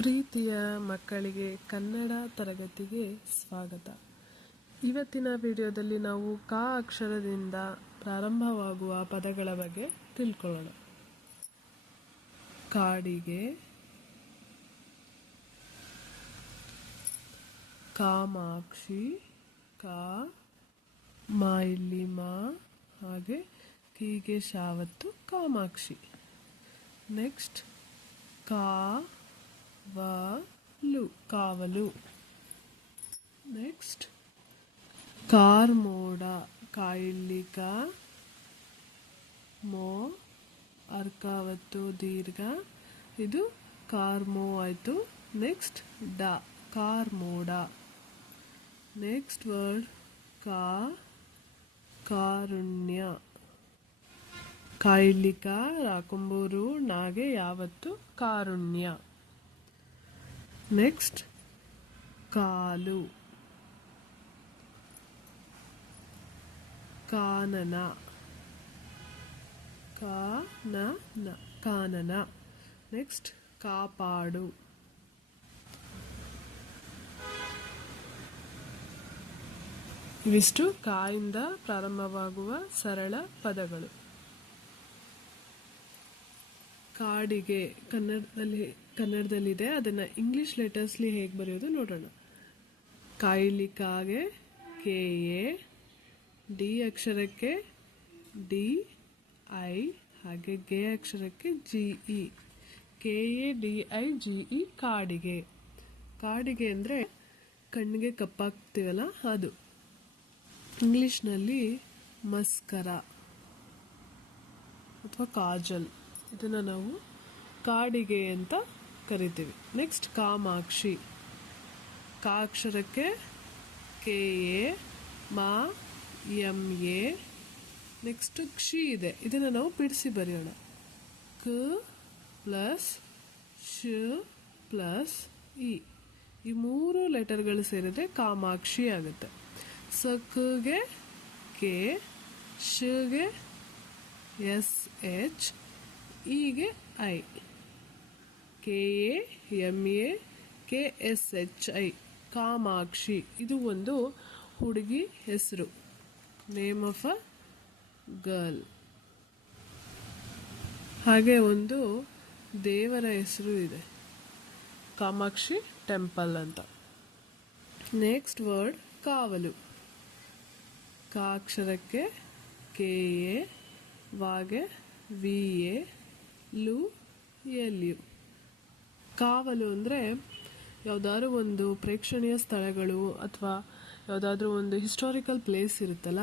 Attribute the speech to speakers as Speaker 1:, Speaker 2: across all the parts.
Speaker 1: ಪ್ರೀತಿಯ ಮಕ್ಕಳಿಗೆ ಕನ್ನಡ ತರಗತಿಗೆ ಸ್ವಾಗತ. ಇವತ್ತಿನ ವಿಡಿಯೋದಲ್ಲಿ ನಾವು ಕ ಅಕ್ಷರದಿಂದ ಪ್ರಾರಂಭವಾಗುವ ಪದಗಳ ಬಗ್ಗೆ ತಿಳ್ಕೊಳ್ಳೋಣ. ಕಾಡಿಗೆ, ಕಾಮಾಕ್ಷಿ, ಕಾ ಮಾಯಿಲಿ ಮಾ ಹಾಗೆ ಕೀಗೆ ಶಾವತ್ತು ಕಾಮಾಕ್ಷಿ. ನೆಕ್ಸ್ಟ್ ಕಾವಲು ಕಾವಲು. ನೆಕ್ಸ್ಟ್ ಕಾರ್ಮೋಡ, ಕಾಯಿಲ್ಲಿಕ, ಮೋ, ಅರ್ಕಾವತ್ತು, ದೀರ್ಘ. ಇದು ಕಾರ್ಮೋ ಆಯಿತು. ನೆಕ್ಸ್ಟ್ ಡ, ಕಾರ್ಮೋಡ. ನೆಕ್ಸ್ಟ್ ವರ್ಡ್ ಕಾ, ಕಾರುಣ್ಯ. ಕಾಯಿಲಿಕ ರಾಕುಂಬೂರು, ನಾಗೆ ಯಾವತ್ತು ಕಾರುಣ್ಯ. ನೆಕ್ಸ್ಟ್ ಕಾಲು. ಕಾನನ. ಕಾನನ. ಕಾನನ. ನೆಕ್ಸ್ಟ್ ಕಾಪಾಡು. ಇವಿಷ್ಟು ಕಾಯಿಂದ ಪ್ರಾರಂಭವಾಗುವ ಸರಳ ಪದಗಳು. ಕಾಡಿಗೆ ಕನ್ನಡದಲ್ಲಿ, ಕನ್ನಡದಲ್ಲಿದೆ. ಅದನ್ನ ಇಂಗ್ಲಿಷ್ ಲೆಟರ್ಸ್ಲಿ ಹೇಗೆ ಬರೆಯೋದು ನೋಡೋಣ. ಕಾಯಿಲಿಕಾಗೆ ಕೆ, ಎ, ಡಿ ಅಕ್ಷರಕ್ಕೆ ಡಿ, ಐ, ಹಾಗೆ ಗೆ ಅಕ್ಷರಕ್ಕೆ G, E. K, A, D, I, G, E ಕಾಡಿಗೆ. ಕಾಡಿಗೆ ಅಂದರೆ ಕಣ್ಣಿಗೆ ಕಪ್ಪಾಗ್ತೀವಲ್ಲ ಅದು. ಇಂಗ್ಲೀಷ್ನಲ್ಲಿ ಮಸ್ಕರ ಅಥವಾ ಕಾಜಲ್. ಇದನ್ನು ನಾವು ಕಾಡಿಗೆ ಅಂತ ಕರಿತೀವಿ. ನೆಕ್ಸ್ಟ್ ಕಾಮಾಕ್ಷಿ. ಕಾ ಅಕ್ಷರಕ್ಕೆ ಕೆ, ಎ, ಮಾ, ಎಂ, ಎ. ನೆಕ್ಸ್ಟ್ ಕ್ಷಿ ಇದೆ. ಇದನ್ನು ನಾವು ಬಿಡಿಸಿ ಬರೆಯೋಣ. ಕ ಪ್ಲಸ್ ಶ ಪ್ಲಸ್ ಇ. ಈ ಮೂರು ಲೆಟರ್ಗಳು ಸೇರಿದ್ರೆ ಕಾಮಾಕ್ಷಿ ಆಗುತ್ತೆ. ಸಕ್ಕಗೆ ಕಗೆ ಕೆ, ಶಗೆ, ಎಸ್, ಎಚ್ ಇಗೆ I. K, A M A, K, S, H, I. Kamakshi. ಇದು ಒಂದು ಹುಡುಗಿ ಹೆಸರು. ನೇಮ್ ಆಫ್ ಅ ಗರ್ಲ್ ಹಾಗೆ ಒಂದು ದೇವರ ಹೆಸರು ಇದೆ. ಕಾಮಾಕ್ಷಿ ಟೆಂಪಲ್ ಅಂತ. ನೆಕ್ಸ್ಟ್ ವರ್ಡ್ ಕಾವಲು. ಕಾಕ್ಷರಕ್ಕೆ ಕೆ, ಎ ವಾಗೆ ವಿ, ಎ ಲು ಎಲ್ ಯು ಕಾವಲು ಅಂದರೆ ಯಾವುದಾದ್ರೂ ಒಂದು ಪ್ರೇಕ್ಷಣೀಯ ಸ್ಥಳಗಳು ಅಥವಾ ಯಾವುದಾದ್ರೂ ಒಂದು ಹಿಸ್ಟಾರಿಕಲ್ ಪ್ಲೇಸ್ ಇರುತ್ತಲ್ಲ,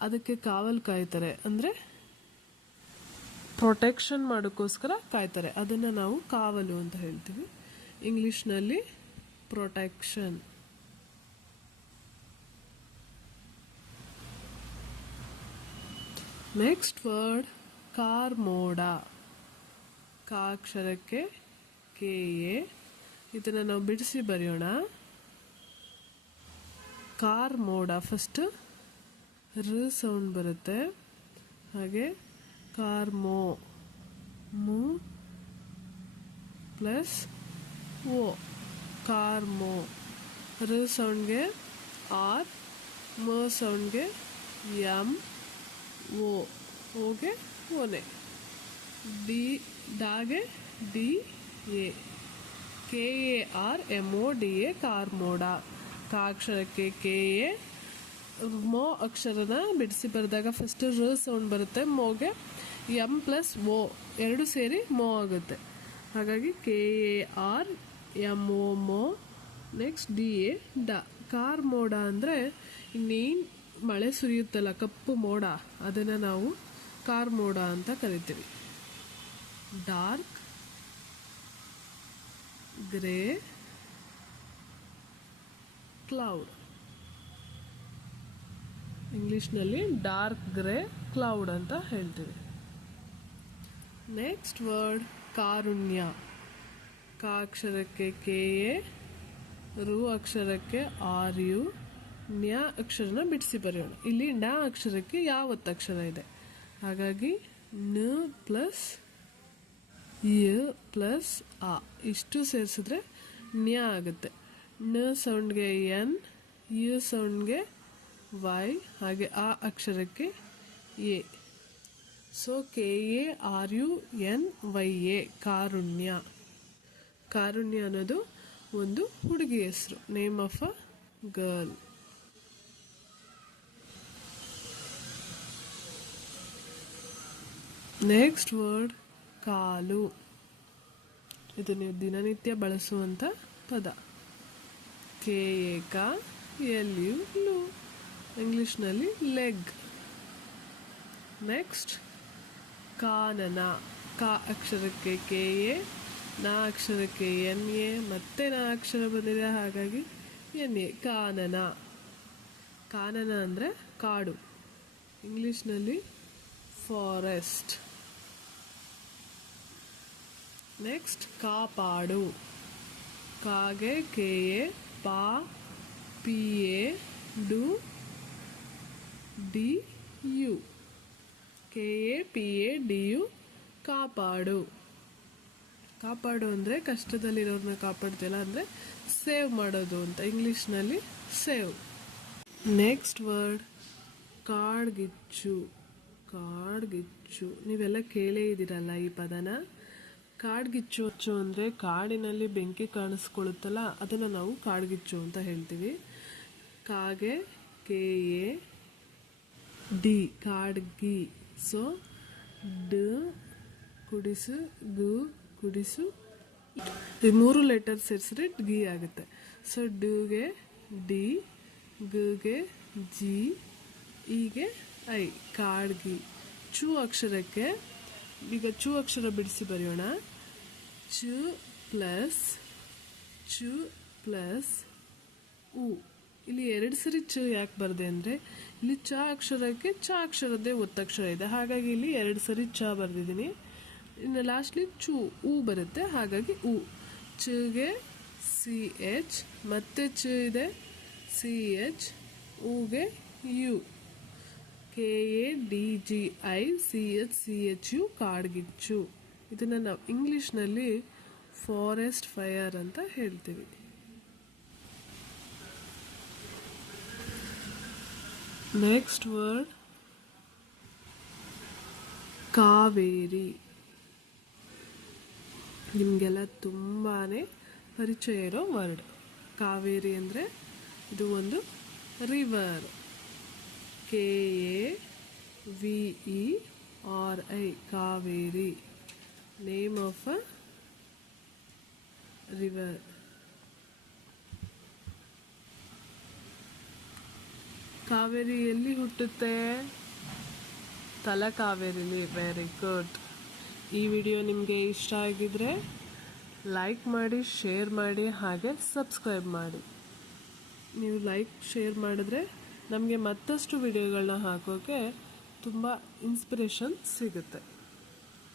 Speaker 1: ಅದಕ್ಕೆ ಕಾವಲು ಕಾಯ್ತಾರೆ. ಅಂದರೆ ಪ್ರೊಟೆಕ್ಷನ್ ಮಾಡೋಕ್ಕೋಸ್ಕರ ಕಾಯ್ತಾರೆ. ಅದನ್ನು ನಾವು ಕಾವಲು ಅಂತ ಹೇಳ್ತೀವಿ. ಇಂಗ್ಲೀಷ್ನಲ್ಲಿ ಪ್ರೊಟೆಕ್ಷನ್ ನೆಕ್ಸ್ಟ್ ವರ್ಡ್ ಕಾರ್ಮೋಡ ಕಾ ಅಕ್ಷರಕ್ಕೆ ಕೆ ಎ ಇದನ್ನು ನಾವು ಬಿಡಿಸಿ ಬರೆಯೋಣ. ಕಾರ್ ಮೋಡ ಫಸ್ಟ್ ರ ಸೌಂಡ್ ಬರುತ್ತೆ. ಹಾಗೆ ಕಾರ್ ಮೋ, ಮು ಪ್ಲಸ್ ಓ ಕಾರ್ ಮೋ, ರ ಸೌಂಡ್ಗೆ ಆರ್, ಮ ಸೌಂಡ್ಗೆ ಎಂ ಓ ಓಗೆ ಓನೆ D ಡಾಗೆ D, A. K, A, R, M O D, A, ಕಾರ್ಮೋಡ. ಕಾ ಅಕ್ಷರಕ್ಕೆ ಕೆ, ಎ. ಮೋ ಅಕ್ಷರನ ಬಿಡಿಸಿ ಬರೆದಾಗ ಫಸ್ಟ್ ರ ಸೌಂಡ್ ಬರುತ್ತೆ. ಮೋಗೆ ಎಂ ಪ್ಲಸ್ ಓ ಎರಡು ಸೇರಿ ಮೋ ಆಗುತ್ತೆ. ಹಾಗಾಗಿ K, A, R, M O ಮೋ. ನೆಕ್ಸ್ಟ್ ಡಿ, ಎ, ಡ. ಕಾರ್ ಮೋಡ ಅಂದರೆ ಇನ್ನೇನು ಮಳೆ ಸುರಿಯುತ್ತಲ್ಲ, ಕಪ್ಪು ಮೋಡ. ಅದನ್ನು ನಾವು ಕಾರ್ ಮೋಡ ಅಂತ ಕರಿತೀವಿ. Dark, grey, cloud. ಇಂಗ್ಲಿಷ್ನಲ್ಲಿ ಡಾರ್ಕ್, ಗ್ರೇ, ಕ್ಲೌಡ್ ಅಂತ ಹೇಳ್ತೀವಿ. ನೆಕ್ಸ್ಟ್ ವರ್ಡ್, ಕಾರುಣ್ಯ. ಕಾ ಅಕ್ಷರಕ್ಕೆ ಕೆ, ಎ, ರು ಅಕ್ಷರಕ್ಕೆ ಆರ್, ಯು, ನ್ಯ ಅಕ್ಷರನ ಬಿಡಿಸಿ ಬರೆಯೋಣ. ಇಲ್ಲಿ ನ ಅಕ್ಷರಕ್ಕೆ ಯಾವತ್ತು ಅಕ್ಷರ ಇದೆ? ಹಾಗಾಗಿ ನ ಪ್ಲಸ್ ಯ ಪ್ಲಸ್ ಆ ಇಷ್ಟು ಸೇರಿಸಿದ್ರೆ ನ್ಯ ಆಗುತ್ತೆ. ನ ಸೌಂಡ್ಗೆ ಎನ್, ಯು ಸೌಂಡ್ಗೆ ವೈ, ಹಾಗೆ ಆ ಅಕ್ಷರಕ್ಕೆ A. So K A R U N Y A ಕಾರುಣ್ಯ. ಕಾರುಣ್ಯ ಅನ್ನೋದು ಒಂದು ಹುಡುಗಿ ಹೆಸರು. Name of a girl next word ಕಾಲು. ಇದು ನೀವು ದಿನನಿತ್ಯ ಬಳಸುವಂಥ ಪದ. ಕೆ, ಎ, ಕ, ಎಲ್, ಯು, ಲು. ಇಂಗ್ಲೀಷ್ನಲ್ಲಿ ಲೆಗ್. ನೆಕ್ಸ್ಟ್, ಕಾನನ. ಕ ಅಕ್ಷರಕ್ಕೆ ಕೆ, ಎ, ನಾ ಅಕ್ಷರಕ್ಕೆ ಎನ್, ಎ, ಮತ್ತೆ ನಾ ಅಕ್ಷರ ಬಂದಿದೆ, ಹಾಗಾಗಿ ಎನ್, ಎ, ಕಾನನ. ಕಾನನ ಅಂದರೆ ಕಾಡು. ಇಂಗ್ಲೀಷ್ನಲ್ಲಿ ಫಾರೆಸ್ಟ್. ನೆಕ್ಸ್ಟ್ ಕಾಪಾಡು. ಕಾಗೆ ಕೆಎ ಪಾ P A do D U. K A P A D U ಕಾಪಾಡು. ಕಾಪಾಡು ಅಂದರೆ ಕಷ್ಟದಲ್ಲಿರೋರನ್ನ ಕಾಪಾಡ್ತಿಲ್ಲ ಅಂದರೆ ಸೇವ್ ಮಾಡೋದು ಅಂತ, ಇಂಗ್ಲೀಷ್ನಲ್ಲಿ ಸೇವ್. ನೆಕ್ಸ್ಟ್ ವರ್ಡ್, ಕಾಡ್ಗಿಚ್ಚು. ಕಾಡ್ಗಿಚ್ಚು. ನೀವೆಲ್ಲ ಕೇಳೇ ಇದ್ದೀರಲ್ಲ ಈ ಪದನ? ಕಾಡ್ಗಿಚ್ಚು ಅಂದರೆ ಕಾಡಿನಲ್ಲಿ ಬೆಂಕಿ ಕಾಣಿಸ್ಕೊಳ್ಳುತ್ತಲ್ಲ, ಅದನ್ನು ನಾವು ಕಾಡ್ಗಿಚ್ಚು ಅಂತ ಹೇಳ್ತೀವಿ. ಕಾಗೆ, ಕೆ, ಎ, ಡಿ, ಕಾಡ್ಗಿ. ಸೊ, ಡ, ಕುಡಿಸು, ಗು, ಕುಡಿಸು. ಈ ಮೂರು ಲೆಟರ್ ಸೇರಿಸಿದ್ರೆ ಗಿ ಆಗುತ್ತೆ. ಸೊ, ಡುಗೆ, ಡಿ ಗೆ ಜಿ, ಈಗೆ, ಐ, ಕಾಡ್ಗಿ. ಚು ಅಕ್ಷರಕ್ಕೆ, ಈಗ ಚು ಅಕ್ಷರ ಬಿಡಿಸಿ ಬರೆಯೋಣ. ಚು ಪ್ಲಸ್ ಚು ಪ್ಲಸ್ ಉ. ಇಲ್ಲಿ ಎರಡು ಸರಿ ಚ ಯಾಕೆ ಬರದೆ ಅಂದರೆ ಇಲ್ಲಿ ಚ ಅಕ್ಷರಕ್ಕೆ ಚ ಅಕ್ಷರದ್ದೇ ಒತ್ತಕ್ಷರ ಇದೆ. ಹಾಗಾಗಿ ಇಲ್ಲಿ ಎರಡು ಸರಿ ಚ ಬರೆದಿದ್ದೀನಿ. ಇನ್ನು ಲಾಸ್ಟ್ಲಿ ಚು, ಉ ಬರುತ್ತೆ. ಹಾಗಾಗಿ ಉ. ಚಗೆ ಸಿ ಎಚ್ ಮತ್ತೆ ಚ ಇದೆ. C H ಉಗೆ U. K A D G I C H C H U ಕಾಡ್ಗಿಚ್ಚು. ಇದನ್ನು ನಾವು ಇಂಗ್ಲೀಷ್ನಲ್ಲಿ ಫಾರೆಸ್ಟ್ ಫೈರ್ ಅಂತ ಹೇಳ್ತೀವಿ. Next word Kaveri. ನಿಮಗೆಲ್ಲ ತುಂಬಾ ಪರಿಚಯ ಇರೋ ವರ್ಡ್ ಕಾವೇರಿ ಅಂದರೆ ಇದು ಒಂದು river K A V E R I Kaveri. Name of a river Kaveri ಎಲ್ಲಿ ಹುಟ್ಟುತ್ತೆ. ತಲಕಾವೇರಿಲಿ. ವೆರಿ ಗುಡ್ ಈ ವಿಡಿಯೋ ನಿಮಗೆ ಇಷ್ಟ ಆಗಿದ್ರೆ ಲೈಕ್ ಮಾಡಿ ಶೇರ್ ಮಾಡಿ, ಹಾಗೆ ಸಬ್ಸ್ಕ್ರೈಬ್ ಮಾಡಿ. ನೀವು ಲೈಕ್ ಶೇರ್ ಮಾಡಿದ್ರೆ ನಮಗೆ ಮತ್ತಷ್ಟು ವಿಡಿಯೋಗಳನ್ನ ಹಾಕೋಕ್ಕೆ ತುಂಬ ಇನ್ಸ್ಪಿರೇಷನ್ ಸಿಗುತ್ತೆ.